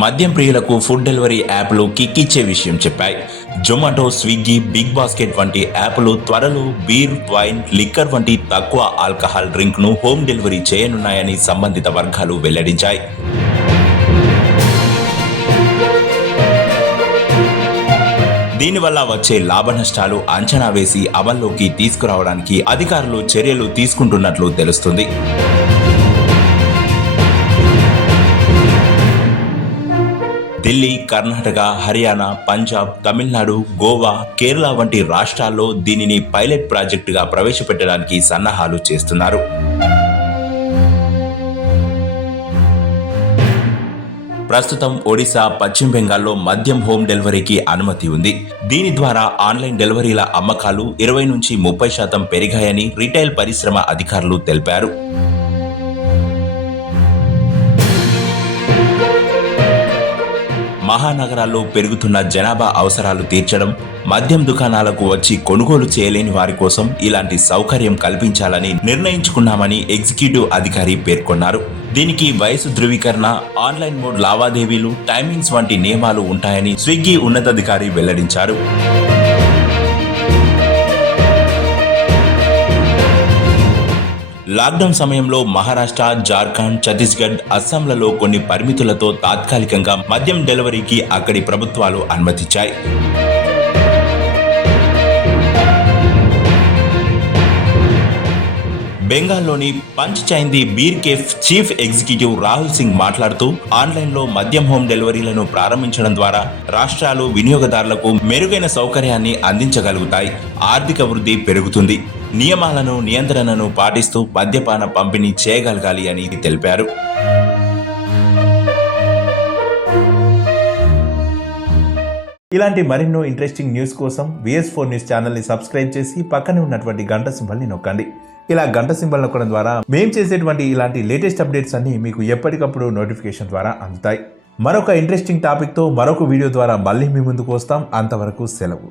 మద్యం ప్రియులకు food delivery యాప్లు కిక్కిచ్చే విషయం చెప్పాయి. జొమాటో, స్విగ్గీ, బిగ్ బాస్కెట్ వంటి యాప్లు త్వరలో బీర్, వైన్, లిక్కర్ వంటి తక్కువ ఆల్కహాల్ డ్రింక్ ను హోమ్ డెలివరీ చేయనున్నాయని సంబంధిత వర్గాలు వెల్లడించాయి. దీనివల్ల వచ్చే లాభ నష్టాలు అంచనా వేసి అమల్లోకి తీసుకురావడానికి అధికారులు చర్యలు తీసుకుంటున్నట్లు తెలుస్తుంది. ఢిల్లీ, కర్ణాటక, హర్యానా, పంజాబ్, తమిళనాడు, గోవా, కేరళ వంటి రాష్ట్రాల్లో దీనిని పైలట్ ప్రాజెక్టుగా ప్రవేశపెట్టడానికి సన్నాహాలు చేస్తున్నారు. ప్రస్తుతం ఒడిశా, పశ్చిమ బెంగాల్లో మద్యం హోమ్ డెలివరీకి అనుమతి ఉంది. దీని ద్వారా ఆన్లైన్ డెలివరీల అమ్మకాలు 20 నుంచి 30% పెరిగాయని రిటైల్ పరిశ్రమ అధికారులు తెలిపారు. మహానగరాల్లో పెరుగుతున్న జనాభా అవసరాలు తీర్చడం, మద్యం దుకాణాలకు వచ్చి కొనుగోలు చేయలేని వారి కోసం ఇలాంటి సౌకర్యం కల్పించాలని నిర్ణయించుకున్నామని ఎగ్జిక్యూటివ్ అధికారి పేర్కొన్నారు. దీనికి వయసు ధృవీకరణ, ఆన్లైన్ మోడ్ లావాదేవీలు, టైమింగ్స్ వంటి నియమాలు ఉంటాయని స్విగ్గీ ఉన్నతాధికారి వెల్లడించారు. లాక్డౌన్ సమయంలో మహారాష్ట్ర, జార్ఖండ్, ఛత్తీస్గఢ్, అస్సాంలలో కొన్ని పరిమితులతో తాత్కాలికంగా మద్యం డెలివరీకి అక్కడి ప్రభుత్వాలు అనుమతిచ్చాయి. బెంగాల్లోని పంచచైందీ beer cafe chief executive Rahul Singh మాట్లాడుతూ, ఆన్లైన్లో మద్యం హోమ్ డెలివరీలను ప్రారంభించడం ద్వారా రాష్ట్రాలు వినియోగదారులకు మెరుగైన సౌకర్యాన్ని అందించగలుగుతాయి, ఆర్థిక వృద్ధి పెరుగుతుంది, నియమాలను, నియంత్రణను పాటిస్తూ మద్యపాన పంపిణీ చేయగలగాలి అని తెలిపారు. ఇలాంటి మరెన్నో ఇంట్రెస్టింగ్ న్యూస్ కోసం VS4 న్యూస్ ఛానల్ని సబ్స్క్రైబ్ చేసి పక్కనే ఉన్నటువంటి గంట సింబల్ని నొక్కండి. ఇలా గంట సింబల్ నొక్కడం ద్వారా మేము చేసేటువంటి ఇలాంటి లేటెస్ట్ అప్డేట్స్ అన్ని మీకు ఎప్పటికప్పుడు నోటిఫికేషన్ ద్వారా అందుతాయి. మరొక ఇంట్రెస్టింగ్ టాపిక్తో మరొక వీడియో ద్వారా మళ్ళీ మీ ముందుకు వస్తాం. అంతవరకు సెలవు.